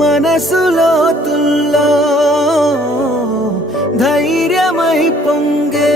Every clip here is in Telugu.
మనసులో తుల్లో ధైర్యమై పొంగే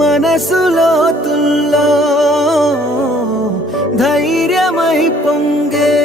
మనసులో తుల్లా ధైర్యమై పొంగే